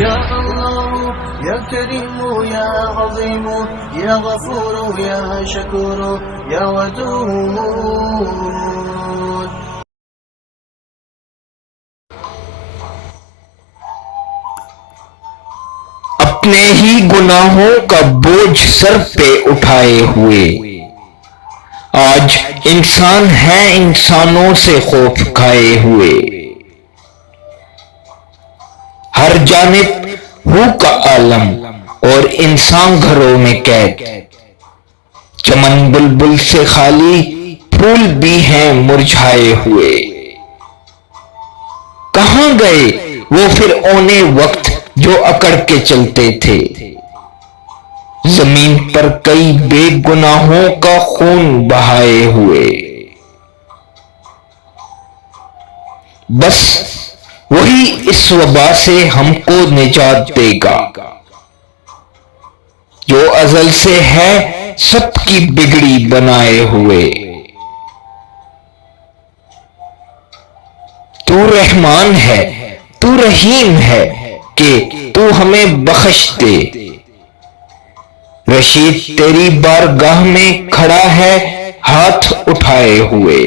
या अल्लाह या करीम या अज़ीम या गफूर या शकूर या वदूद। अपने ही गुनाहों का बोझ सर पे उठाए हुए आज इंसान है इंसानों से खौफ खाए हुए। हर जानिब हू का आलम और इंसान घरों में कैद, चमन बुलबुल से खाली फूल भी हैं मुरझाए हुए। कहां गए वो फिर औने वक्त जो अकड़ के चलते थे, जमीन पर कई बेगुनाहों का खून बहाए हुए। बस वही इस वबा से हमको निजात देगा जो अजल से है सबकी बिगड़ी बनाए हुए। तू रहमान है, तू रहीम है कि तू हमें बख्श दे। रशीद तेरी बारगाह में खड़ा है हाथ उठाए हुए।